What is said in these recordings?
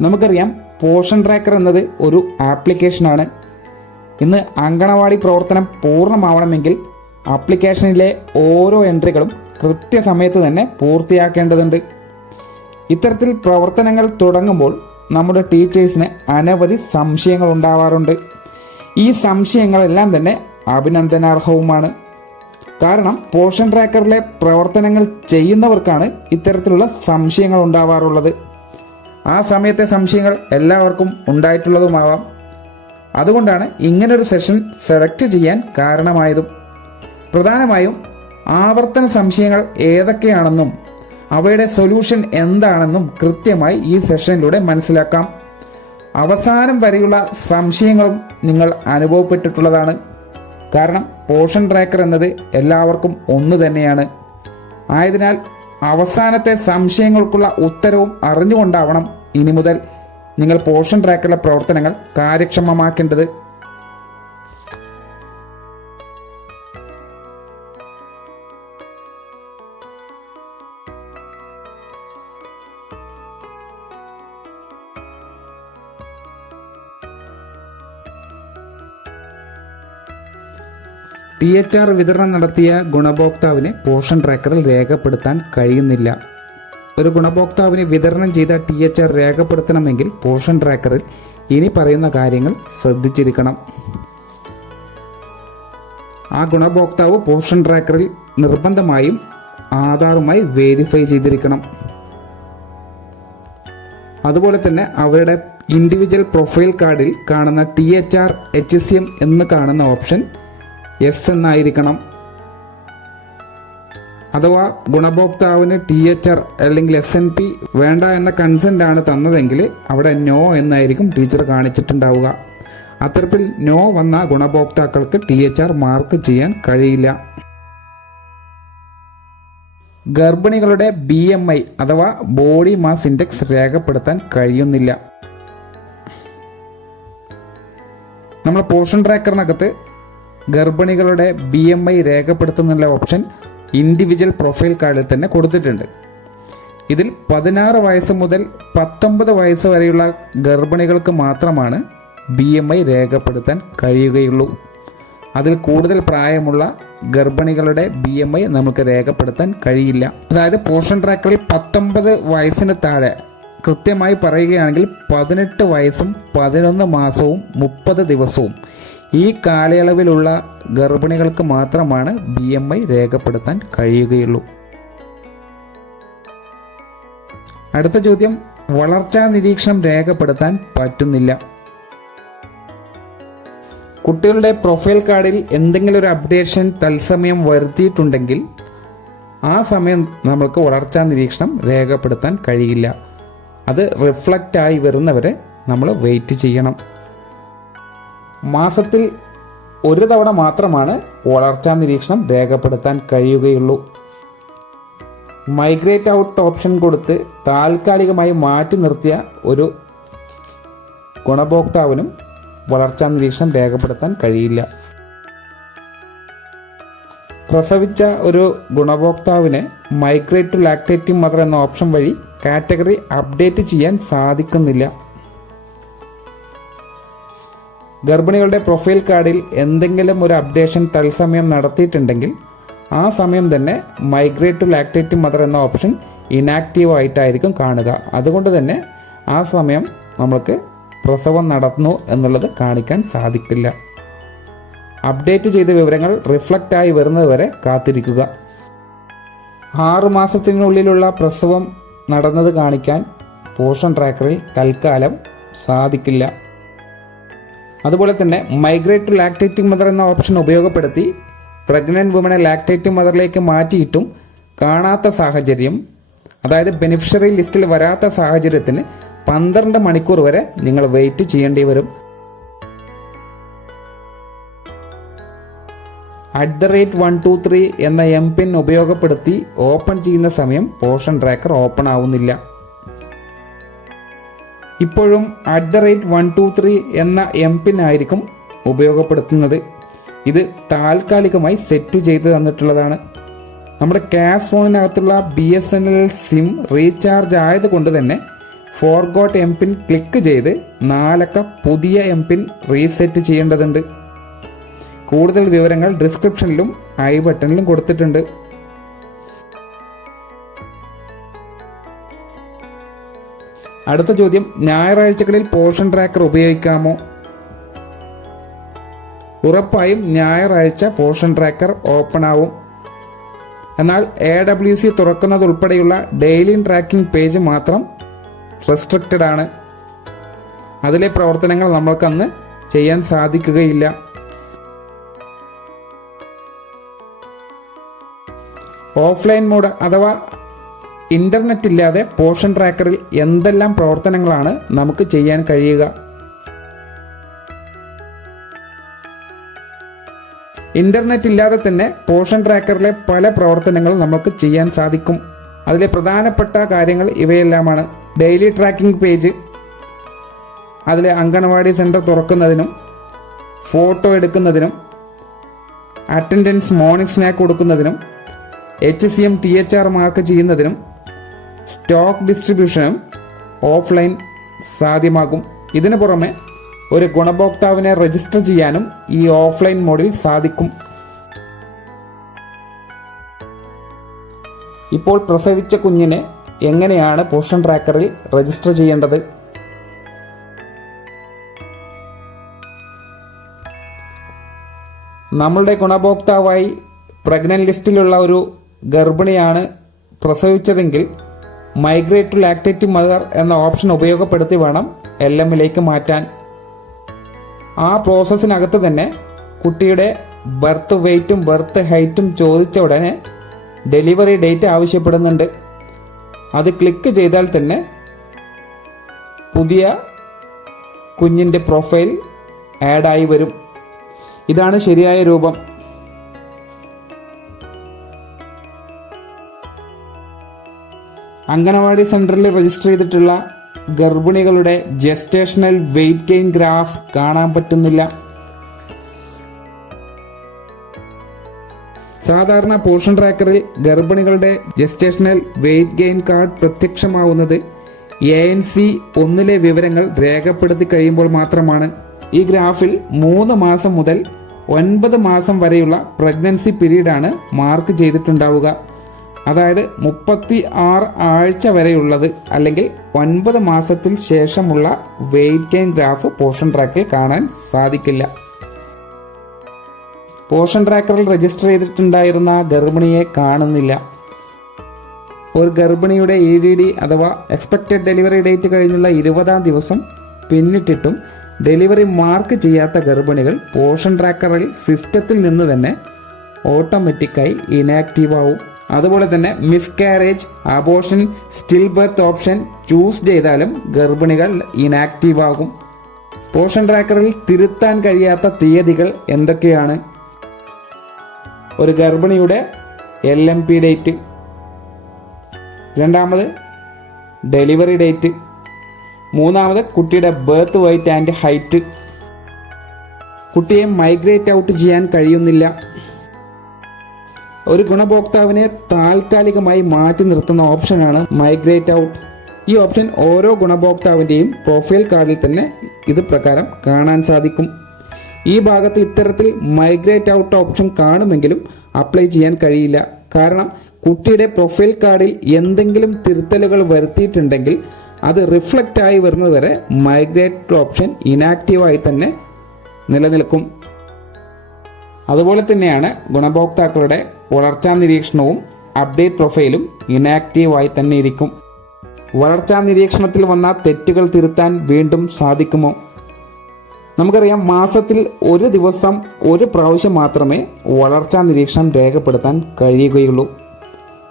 നമുക്കറിയാം portion tracker എന്നത് ഒരു ആപ്ലിക്കേഷനാണ്. ഇന്ന് അങ്കണവാടി പ്രവർത്തനം പൂർണമാവണമെങ്കിൽ ആപ്ലിക്കേഷനിലെ ഓരോ എൻട്രികളും കൃത്യസമയത്ത് തന്നെ പൂർത്തിയാക്കേണ്ടതുണ്ട്. ഇത്തരത്തിൽ പ്രവർത്തനങ്ങൾ തുടങ്ങുമ്പോൾ നമ്മുടെ ടീച്ചേഴ്സിന് അനവധി സംശയങ്ങൾ ഉണ്ടാവാറുണ്ട്. ഈ സംശയങ്ങളെല്ലാം തന്നെ അഭിനന്ദനാർഹവുമാണ്. കാരണം പോഷൻ ട്രാക്കറിലെ പ്രവർത്തനങ്ങൾ ചെയ്യുന്നവർക്കാണ് ഇത്തരത്തിലുള്ള സംശയങ്ങൾ ഉണ്ടാവാറുള്ളത്. ആ സമയത്തെ സംശയങ്ങൾ എല്ലാവർക്കും ഉണ്ടായിട്ടുള്ളതുമാവാം. അതുകൊണ്ടാണ് ഇങ്ങനൊരു സെഷൻ സെലക്ട് ചെയ്യാൻ കാരണമായതും. പ്രധാനമായും ആവർത്തന സംശയങ്ങൾ ഏതൊക്കെയാണെന്നും അവയുടെ സൊല്യൂഷൻ എന്താണെന്നും കൃത്യമായി ഈ സെഷനിലൂടെ മനസ്സിലാക്കാം. അവസാനം വരെയുള്ള സംശയങ്ങളും നിങ്ങൾ അനുഭവപ്പെട്ടിട്ടുള്ളതാണ്. കാരണം പോഷൻ ട്രാക്കർ എന്നത് എല്ലാവർക്കും ഒന്ന് തന്നെയാണ്. ആയതിനാൽ അവസാനത്തെ സംശയങ്ങൾക്കുള്ള ഉത്തരവും അറിഞ്ഞുകൊണ്ടാവണം ഇനി മുതൽ നിങ്ങൾ പോർഷൻ ട്രാക്കറിലെ പ്രവർത്തനങ്ങൾ കാര്യക്ഷമമാക്കേണ്ടത് ടി എച്ച് ആർ വിതരണം നടത്തിയ ഗുണഭോക്താവിനെ പോർഷൻ ട്രാക്കറിൽ രേഖപ്പെടുത്താൻ കഴിയുന്നില്ല. ഒരു ഗുണഭോക്താവിന് വിതരണം ചെയ്ത ടി എച്ച് ആർ രേഖപ്പെടുത്തണമെങ്കിൽ പോഷൻ ട്രാക്കറിൽ ഇനി പറയുന്ന കാര്യങ്ങൾ ശ്രദ്ധിച്ചിരിക്കണം. ആ ഗുണഭോക്താവ് പോഷൻ ട്രാക്കറിൽ നിർബന്ധമായും ആധാറുമായി വേരിഫൈ ചെയ്തിരിക്കണം. അതുപോലെ തന്നെ അവരുടെ ഇൻഡിവിജ്വൽ പ്രൊഫൈൽ കാർഡിൽ കാണുന്ന T H R H C M എന്ന് കാണുന്ന ഓപ്ഷൻ എസ് എന്നായിരിക്കണം. അഥവാ ഗുണഭോക്താവിന് ടി എച്ച് ആർ അല്ലെങ്കിൽ എസ് എൻ പി വേണ്ട എന്ന കൺസെന്റ് ആണ് തന്നതെങ്കിൽ അവിടെ നോ എന്നായിരിക്കും ടീച്ചർ കാണിച്ചിട്ടുണ്ടാവുക. അത്തരത്തിൽ നോ വന്ന ഗുണഭോക്താക്കൾക്ക് ടി എച്ച് ആർ മാർക്ക് ചെയ്യാൻ കഴിയില്ല. ഗർഭിണികളുടെ ബി എം ഐ അഥവാ ബോഡി മാസ് ഇൻഡെക്സ് രേഖപ്പെടുത്താൻ കഴിയുന്നില്ല. നമ്മൾ പോർഷൻ ട്രാക്കറിനകത്ത് ഗർഭിണികളുടെ ബി എം ഐ രേഖപ്പെടുത്തുന്നുള്ള ഓപ്ഷൻ ഇൻഡിവിജ്വൽ പ്രൊഫൈൽ കാർഡിൽ തന്നെ കൊടുത്തിട്ടുണ്ട്. ഇതിൽ പതിനാറ് വയസ്സ് മുതൽ പത്തൊമ്പത് വയസ്സ് വരെയുള്ള ഗർഭിണികൾക്ക് മാത്രമാണ് ബി എം ഐ രേഖപ്പെടുത്താൻ കഴിയുകയുള്ളൂ. അതിൽ കൂടുതൽ പ്രായമുള്ള ഗർഭിണികളുടെ ബി എം ഐ നമുക്ക് രേഖപ്പെടുത്താൻ കഴിയില്ല. അതായത് പോഷൻ ട്രാക്കറിൽ പത്തൊമ്പത് വയസ്സിന് താഴെ കൃത്യമായി പറയുകയാണെങ്കിൽ പതിനെട്ട് വയസ്സും പതിനൊന്ന് മാസവും മുപ്പത് ദിവസവും ഈ കാലയളവിലുള്ള ഗർഭിണികൾക്ക് മാത്രമാണ് ബി എം ഐ രേഖപ്പെടുത്താൻ കഴിയുകയുള്ളൂ. അടുത്ത ചോദ്യം വളർച്ചാ നിരീക്ഷണം രേഖപ്പെടുത്താൻ പറ്റുന്നില്ല. കുട്ടികളുടെ പ്രൊഫൈൽ കാർഡിൽ എന്തെങ്കിലും ഒരു അപ്ഡേഷൻ തത്സമയം വരുത്തിയിട്ടുണ്ടെങ്കിൽ ആ സമയം നമ്മൾക്ക് വളർച്ചാ നിരീക്ഷണം രേഖപ്പെടുത്താൻ കഴിയില്ല. അത് റിഫ്ലക്റ്റ് ആയി വരുന്നവരെ നമ്മൾ വെയിറ്റ് ചെയ്യണം. മാസത്തിൽ ഒരു തവണ മാത്രമാണ് വളർച്ചാ നിരീക്ഷണം രേഖപ്പെടുത്താൻ കഴിയുകയുള്ളൂ. മൈഗ്രേറ്റ് ഔട്ട് ഓപ്ഷൻ കൊടുത്ത് താൽക്കാലികമായി മാറ്റി നിർത്തിയ ഒരു ഗുണഭോക്താവിനും വളർച്ചാ നിരീക്ഷണം രേഖപ്പെടുത്താൻ കഴിയില്ല. പ്രസവിച്ച ഒരു ഗുണഭോക്താവിന് മൈഗ്രേറ്റ് ടു ലാക്ടേറ്റീവ് മദർ എന്ന ഓപ്ഷൻ വഴി കാറ്റഗറി അപ്ഡേറ്റ് ചെയ്യാൻ സാധിക്കുന്നില്ല. ഗർഭിണികളുടെ പ്രൊഫൈൽ കാർഡിൽ എന്തെങ്കിലും ഒരു അപ്ഡേഷൻ തത്സമയം നടത്തിയിട്ടുണ്ടെങ്കിൽ ആ സമയം തന്നെ മൈഗ്രേറ്റ് ടു ലാക്ടേറ്റ് മദർ എന്ന ഓപ്ഷൻ ഇനാക്റ്റീവ് ആയിട്ടായിരിക്കും കാണുക. അതുകൊണ്ട് തന്നെ ആ സമയം നമ്മൾക്ക് പ്രസവം നടന്നു എന്നുള്ളത് കാണിക്കാൻ സാധിക്കില്ല. അപ്ഡേറ്റ് ചെയ്ത വിവരങ്ങൾ റിഫ്ലക്റ്റ് ആയി വരുന്നതുവരെ കാത്തിരിക്കുക. ആറു മാസത്തിനുള്ളിലുള്ള പ്രസവം നടന്നത് കാണിക്കാൻ പോഷൻ ട്രാക്കറിൽ തൽക്കാലം സാധിക്കില്ല. അതുപോലെ തന്നെ മൈഗ്രേറ്റ് ടു ലാക്ടേറ്റിംഗ് മദർ എന്ന ഓപ്ഷൻ ഉപയോഗപ്പെടുത്തി പ്രഗ്നന്റ് വുമനെ ലാക്ടേറ്റിംഗ് മദറിലേക്ക് മാറ്റിയിട്ടും കാണാത്ത സാഹചര്യം അതായത് ബെനിഫിഷ്യറി ലിസ്റ്റിൽ വരാത്ത സാഹചര്യത്തിന് പന്ത്രണ്ട് മണിക്കൂർ വരെ നിങ്ങൾ വെയിറ്റ് ചെയ്യേണ്ടി വരും. At the rate one two three എന്ന എം പിൻ ഉപയോഗപ്പെടുത്തി ഓപ്പൺ ചെയ്യുന്ന സമയം പോഷൻ ട്രാക്കർ ഓപ്പൺ ആവുന്നില്ല. ഇപ്പോഴും at the rate one two three എന്ന എം പിൻ ആയിരിക്കും ഉപയോഗപ്പെടുത്തുന്നത്. ഇത് താൽക്കാലികമായി സെറ്റ് ചെയ്ത് തന്നിട്ടുള്ളതാണ്. നമ്മുടെ cash ഫോണിനകത്തുള്ള B S N L SIM recharge ആയതുകൊണ്ട് തന്നെ ഫോർഗോട്ട് എം പിൻ ക്ലിക്ക് ചെയ്ത് നാലക്ക പുതിയ എം പിൻ റീസെറ്റ് ചെയ്യേണ്ടതുണ്ട്. കൂടുതൽ വിവരങ്ങൾ ഡിസ്ക്രിപ്ഷനിലും ഐ ബട്ടണിലും കൊടുത്തിട്ടുണ്ട്. അടുത്ത ചോദ്യം ഞായറാഴ്ചകളിൽ പോർഷൻ ട്രാക്കർ ഉപയോഗിക്കാമോ? ഉറപ്പായും ഞായറാഴ്ച പോർഷൻ ട്രാക്കർ ഓപ്പൺ ആവും. എന്നാൽ എ ഡബ്ല്യു സി തുറക്കുന്നതുൾപ്പെടെയുള്ള ഡെയിലി ട്രാക്കിംഗ് പേജ് മാത്രം റെസ്ട്രിക്റ്റഡ് ആണ്. അതിലെ പ്രവർത്തനങ്ങൾ നമ്മൾക്കന്ന് ചെയ്യാൻ സാധിക്കുകയില്ല. ഓഫ്ലൈൻ മോഡ് അഥവാ ഇന്റർനെറ്റ് ഇല്ലാതെ പോർഷൻ ട്രാക്കറിൽ എന്തെല്ലാം പ്രവർത്തനങ്ങളാണ് നമുക്ക് ചെയ്യാൻ കഴിയുക? ഇന്റർനെറ്റ് ഇല്ലാതെ തന്നെ പോർഷൻ ട്രാക്കറിലെ പല പ്രവർത്തനങ്ങളും നമുക്ക് ചെയ്യാൻ സാധിക്കും. അതിലെ പ്രധാനപ്പെട്ട കാര്യങ്ങൾ ഇവയെല്ലാമാണ്. ഡെയിലി ട്രാക്കിംഗ് പേജ് അതിലെ അങ്കണവാടി സെന്റർ തുറക്കുന്നതിനും ഫോട്ടോ എടുക്കുന്നതിനും attendance morning snack കൊടുക്കുന്നതിനും H C M T H R mark ചെയ്യുന്നതിനും സ്റ്റോക്ക് ഡിസ്ട്രിബ്യൂഷനും ഓഫ്ലൈൻ സാധ്യമാകും. ഇതിനു പുറമെ ഒരു ഗുണഭോക്താവിനെ രജിസ്റ്റർ ചെയ്യാനും ഈ ഓഫ്ലൈൻ മോഡിൽ സാധിക്കും. ഇപ്പോൾ പ്രസവിച്ച കുഞ്ഞിനെ എങ്ങനെയാണ് പോഷൻ ട്രാക്കറിൽ രജിസ്റ്റർ ചെയ്യേണ്ടത്? നമ്മളുടെ ഗുണഭോക്താവായി പ്രഗ്നന്റ് ലിസ്റ്റിലുള്ള ഒരു ഗർഭിണിയാണ് പ്രസവിച്ചതെങ്കിൽ മൈഗ്രേറ്റ് ടു ലാക്ടേറ്റ് മദർ എന്ന ഓപ്ഷൻ ഉപയോഗപ്പെടുത്തി വേണം എൽ എമ്മിലേക്ക് മാറ്റാൻ. ആ പ്രോസസ്സിനകത്ത് തന്നെ കുട്ടിയുടെ ബർത്ത് വെയ്റ്റും ബർത്ത് ഹൈറ്റും ചോദിച്ച ഉടനെ ഡെലിവറി ഡേറ്റ് ആവശ്യപ്പെടുന്നുണ്ട്. അത് ക്ലിക്ക് ചെയ്താൽ തന്നെ പുതിയ കുഞ്ഞിന്റെ പ്രൊഫൈൽ ആഡായി വരും. ഇതാണ് ശരിയായ രൂപം. അംഗനവാടി സെന്ററിൽ രജിസ്റ്റർ ചെയ്തിട്ടുള്ള ഗർഭിണികളുടെ ജസ്റ്റേഷണൽ വെയിറ്റ് ഗെയിൻ ഗ്രാഫ് കാണാൻ പറ്റുന്നില്ല. സാധാരണ പോർഷൻ ട്രാക്കറിൽ ഗർഭിണികളുടെ ജസ്റ്റേഷണൽ വെയിറ്റ് ഗെയിൻ കാർഡ് പ്രത്യക്ഷമാവുന്നത് എ എൻ സി ഒന്നിലെ വിവരങ്ങൾ രേഖപ്പെടുത്തി കഴിയുമ്പോൾ മാത്രമാണ്. ഈ ഗ്രാഫിൽ മൂന്ന് മാസം മുതൽ ഒൻപത് മാസം വരെയുള്ള പ്രഗ്നൻസി പീരീഡാണ് മാർക്ക് ചെയ്തിട്ടുണ്ടാവുക. അതായത് മുപ്പത്തി ആറ് ആഴ്ച വരെയുള്ളത് അല്ലെങ്കിൽ ഒൻപത് മാസത്തിൽ ശേഷമുള്ള വെയിറ്റ് ഗെയിൻ ഗ്രാഫ് പോർഷൻ ട്രാക്കിൽ കാണാൻ സാധിക്കില്ല. പോർഷൻ ട്രാക്കറിൽ രജിസ്റ്റർ ചെയ്തിട്ടുണ്ടായിരുന്ന ഗർഭിണിയെ കാണുന്നില്ല. ഒരു ഗർഭിണിയുടെ ഇ ഡി ഡി അഥവാ എക്സ്പെക്റ്റഡ് ഡെലിവറി ഡേറ്റ് കഴിഞ്ഞുള്ള ഇരുപതാം ദിവസം പിന്നിട്ടിട്ടും ഡെലിവറി മാർക്ക് ചെയ്യാത്ത ഗർഭിണികൾ പോർഷൻ ട്രാക്കറിൽ സിസ്റ്റത്തിൽ നിന്ന് തന്നെ ഓട്ടോമാറ്റിക്കായി ഇനാക്റ്റീവ് ആവും. അതുപോലെ തന്നെ miscarriage abortion stillbirth option choose ചെയ്താലും ഗർഭിണികൾ ഇനാക്റ്റീവ് ആകും. പോഷൻ ട്രാക്കറിൽ തിരുത്താൻ കഴിയാത്ത തീയതികൾ എന്തൊക്കെയാണ്? ഒരു ഗർഭിണിയുടെ എൽ എം പി ഡേറ്റ് രണ്ടാമത് ഡെലിവറി ഡേറ്റ് മൂന്നാമത് കുട്ടിയുടെ ബർത്ത് വൈറ്റ് ആൻഡ് ഹൈറ്റ് കുട്ടിയെ മൈഗ്രേറ്റ് ഔട്ട് ചെയ്യാൻ കഴിയുന്നില്ല. ഒരു ഗുണഭോക്താവിനെ താൽക്കാലികമായി മാറ്റി നിർത്തുന്ന ഓപ്ഷനാണ് മൈഗ്രേറ്റ് ഔട്ട്. ഈ ഓപ്ഷൻ ഓരോ ഗുണഭോക്താവിന്റെയും പ്രൊഫൈൽ കാർഡിൽ തന്നെ ഇത് പ്രകാരം കാണാൻ സാധിക്കും. ഈ ഭാഗത്ത് ഇത്തരത്തിൽ മൈഗ്രേറ്റ് ഔട്ട് ഓപ്ഷൻ കാണുമെങ്കിലും അപ്ലൈ ചെയ്യാൻ കഴിയില്ല. കാരണം കുട്ടിയുടെ പ്രൊഫൈൽ കാർഡിൽ എന്തെങ്കിലും തിരുത്തലുകൾ വരുത്തിയിട്ടുണ്ടെങ്കിൽ അത് റിഫ്ലക്റ്റ് ആയി വരുന്നതുവരെ മൈഗ്രേറ്റ് ഓപ്ഷൻ ഇനാക്റ്റീവായി തന്നെ നിലനിൽക്കും. അതുപോലെ തന്നെയാണ് ഗുണഭോക്താക്കളുടെ വളർച്ചാ നിരീക്ഷണവും അപ്ഡേറ്റ് പ്രൊഫൈലും ഇനാക്റ്റീവായി തന്നെ ഇരിക്കും. വളർച്ചാ നിരീക്ഷണത്തിൽ വന്ന തെറ്റുകൾ തിരുത്താൻ വീണ്ടും സാധിക്കുമോ? നമുക്കറിയാം മാസത്തിൽ ഒരു ദിവസം ഒരു പ്രാവശ്യം മാത്രമേ വളർച്ചാ നിരീക്ഷണം രേഖപ്പെടുത്താൻ കഴിയുകയുള്ളൂ.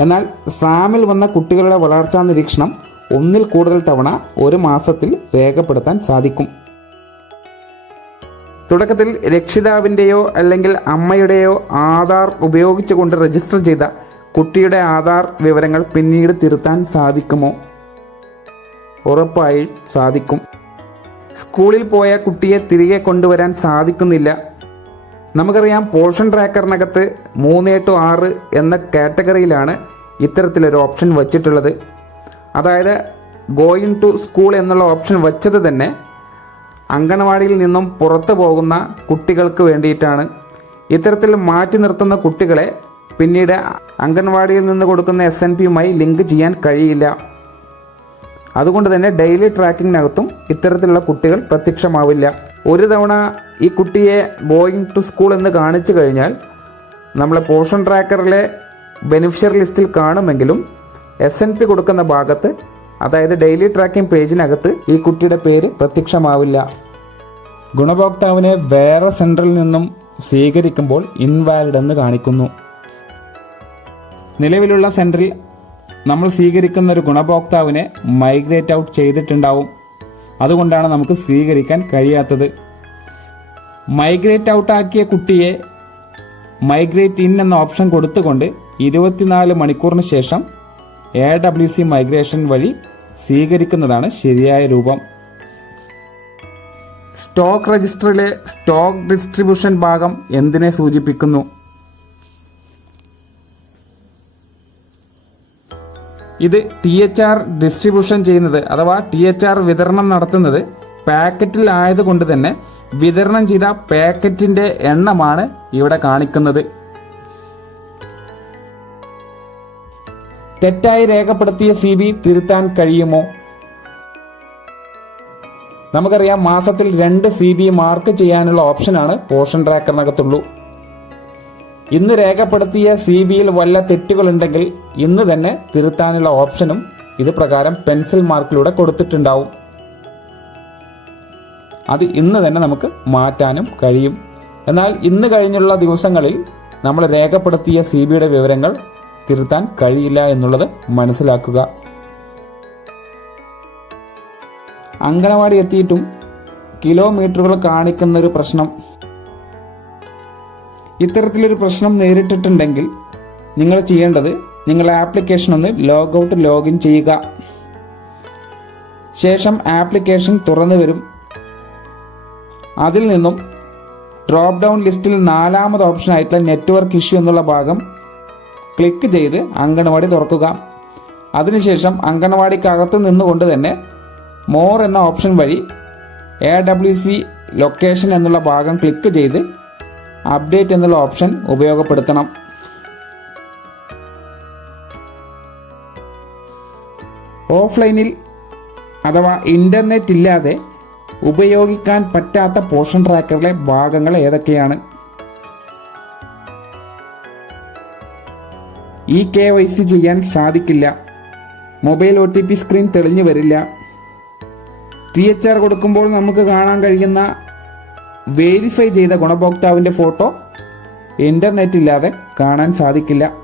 എന്നാൽ സാമിൽ വന്ന കുട്ടികളുടെ വളർച്ചാ നിരീക്ഷണം ഒന്നിൽ കൂടുതൽ തവണ ഒരു മാസത്തിൽ രേഖപ്പെടുത്താൻ സാധിക്കും. തുടക്കത്തിൽ രക്ഷിതാവിന്റെയോ അല്ലെങ്കിൽ അമ്മയുടെയോ ആധാർ ഉപയോഗിച്ചുകൊണ്ട് രജിസ്റ്റർ ചെയ്ത കുട്ടിയുടെ ആധാർ വിവരങ്ങൾ പിന്നീട് തിരുത്താൻ സാധിക്കുമോ? ഉറപ്പായി സാധിക്കും. സ്കൂളിൽ പോയ കുട്ടിയെ തിരികെ കൊണ്ടുവരാൻ സാധിക്കുന്നില്ല. നമുക്കറിയാം പോർഷൻ ട്രാക്കറിനകത്ത് മൂന്ന് ടു ആറ് എന്ന കാറ്റഗറിയിലാണ് ഇത്തരത്തിലൊരു ഓപ്ഷൻ വച്ചിട്ടുള്ളത്. അതായത് ഗോയിങ് ടു സ്കൂൾ എന്നുള്ള ഓപ്ഷൻ വെച്ചത് തന്നെ അങ്കണവാടിയിൽ നിന്നും പുറത്തു പോകുന്ന കുട്ടികൾക്ക് വേണ്ടിയിട്ടാണ് ഇത്തരത്തിൽ മാറ്റി നിർത്തുന്ന കുട്ടികളെ പിന്നീട് അംഗൻവാടിയിൽ നിന്ന് കൊടുക്കുന്ന എസ് എൻ പിയുമായി ലിങ്ക് ചെയ്യാൻ കഴിയില്ല. അതുകൊണ്ട് തന്നെ ഡെയിലി ട്രാക്കിങ്ങിനകത്തും ഇത്തരത്തിലുള്ള കുട്ടികൾ പ്രത്യക്ഷമാവില്ല. ഒരു തവണ ഈ കുട്ടിയെ ഗോയിങ് ടു സ്കൂൾ എന്ന് കാണിച്ചു കഴിഞ്ഞാൽ നമ്മളെ പോഷൻ ട്രാക്കറിലെ ബെനിഫിഷ്യറി ലിസ്റ്റിൽ കാണുമെങ്കിലും എസ് എൻ പി കൊടുക്കുന്ന ഭാഗത്ത് അതായത് ഡെയിലി ട്രാക്കിംഗ് പേജിനകത്ത് ഈ കുട്ടിയുടെ പേര് പ്രത്യക്ഷമാവില്ല. ഗുണഭോക്താവിനെ വേറെ സെന്ററിൽ നിന്നും സ്വീകരിക്കുമ്പോൾ ഇൻവാലിഡ് എന്ന് കാണിക്കുന്നു. നിലവിലുള്ള സെന്ററിൽ നമ്മൾ സ്വീകരിക്കുന്ന ഒരു ഗുണഭോക്താവിനെ മൈഗ്രേറ്റ് ഔട്ട് ചെയ്തിട്ടുണ്ടാവും. അതുകൊണ്ടാണ് നമുക്ക് സ്വീകരിക്കാൻ കഴിയാത്തത്. മൈഗ്രേറ്റ് ഔട്ട് ആക്കിയ കുട്ടിയെ മൈഗ്രേറ്റ് ഇൻ എന്ന ഓപ്ഷൻ കൊടുത്തുകൊണ്ട് ഇരുപത്തിനാല് മണിക്കൂറിന് ശേഷം എ ഡബ്ല്യു സി മൈഗ്രേഷൻ വഴി സ്വീകരിക്കുന്നതാണ് ശരിയായ രൂപം. സ്റ്റോക്ക് രജിസ്റ്ററിലെ സ്റ്റോക്ക് ഡിസ്ട്രിബ്യൂഷൻ ഭാഗം എന്തിനെ സൂചിപ്പിക്കുന്നു? ഇത് ടി എച്ച് ആർ ഡിസ്ട്രിബ്യൂഷൻ ചെയ്യുന്നത് അഥവാ ടി എച്ച് ആർ വിതരണം നടത്തുന്നത് പാക്കറ്റിൽ ആയതുകൊണ്ട് തന്നെ വിതരണം ചെയ്ത പാക്കറ്റിന്റെ എണ്ണമാണ് ഇവിടെ കാണിക്കുന്നത്. തെറ്റായി രേഖപ്പെടുത്തിയ സി ബി തിരുത്താൻ കഴിയുമോ? നമുക്കറിയാം മാസത്തിൽ രണ്ട് സി ബി മാർക്ക് ചെയ്യാനുള്ള ഓപ്ഷനാണ് പോർഷൻ ട്രാക്കറിനകത്തുള്ളൂ. ഇന്ന് രേഖപ്പെടുത്തിയ സി ബിയിൽ വല്ല തെറ്റുകളുണ്ടെങ്കിൽ ഇന്ന് തന്നെ തിരുത്താനുള്ള ഓപ്ഷനും ഇത് പ്രകാരം പെൻസിൽ മാർക്കിലൂടെ കൊടുത്തിട്ടുണ്ടാവും. അത് ഇന്ന് തന്നെ നമുക്ക് മാറ്റാനും കഴിയും. എന്നാൽ ഇന്ന് കഴിഞ്ഞുള്ള ദിവസങ്ങളിൽ നമ്മൾ രേഖപ്പെടുത്തിയ സി ബിയുടെ വിവരങ്ങൾ തിരുത്താൻ കഴിയില്ല എന്നുള്ളത് മനസ്സിലാക്കുക. അങ്കണവാടി എത്തിയിട്ടും കിലോമീറ്ററുകൾ കാണിക്കുന്ന ഒരു പ്രശ്നം. ഇത്തരത്തിലൊരു പ്രശ്നം നേരിട്ടിട്ടുണ്ടെങ്കിൽ നിങ്ങൾ ചെയ്യേണ്ടത് നിങ്ങളുടെ ആപ്ലിക്കേഷൻ ഒന്ന് ലോഗൗട്ട് ലോഗിൻ ചെയ്യുക. ശേഷം ആപ്ലിക്കേഷൻ തുറന്നു വരും. അതിൽ നിന്നും ഡ്രോപ്പ് ഡൗൺ ലിസ്റ്റിൽ നാലാമത് ഓപ്ഷൻ ആയിട്ടുള്ള നെറ്റ്വർക്ക് ഇഷ്യൂ എന്നുള്ള ഭാഗം ക്ലിക്ക് ചെയ്ത് അങ്കണവാടി തുറക്കുക. അതിനുശേഷം അങ്കണവാടിക്കകത്ത് നിന്നുകൊണ്ട് തന്നെ മോർ എന്ന ഓപ്ഷൻ വഴി എ ഡബ്ല്യു സി ലൊക്കേഷൻ എന്നുള്ള ഭാഗം ക്ലിക്ക് ചെയ്ത് അപ്ഡേറ്റ് എന്നുള്ള ഓപ്ഷൻ ഉപയോഗപ്പെടുത്തണം. ഓഫ്ലൈനിൽ അഥവാ ഇന്റർനെറ്റ് ഇല്ലാതെ ഉപയോഗിക്കാൻ പറ്റാത്ത പോഷൻ ട്രാക്കറിലെ ഭാഗങ്ങൾ ഏതൊക്കെയാണ്? ഈ കെ വൈ സി ചെയ്യാൻ സാധിക്കില്ല. Mobile O T P screen തെളിഞ്ഞു വരില്ല. ടി എച്ച് ആർ കൊടുക്കുമ്പോൾ നമുക്ക് കാണാൻ കഴിയുന്ന വെരിഫൈ ചെയ്ത ഗുണഭോക്താവിന്റെ ഫോട്ടോ ഇന്റർനെറ്റ് ഇല്ലാതെ കാണാൻ സാധിക്കില്ല.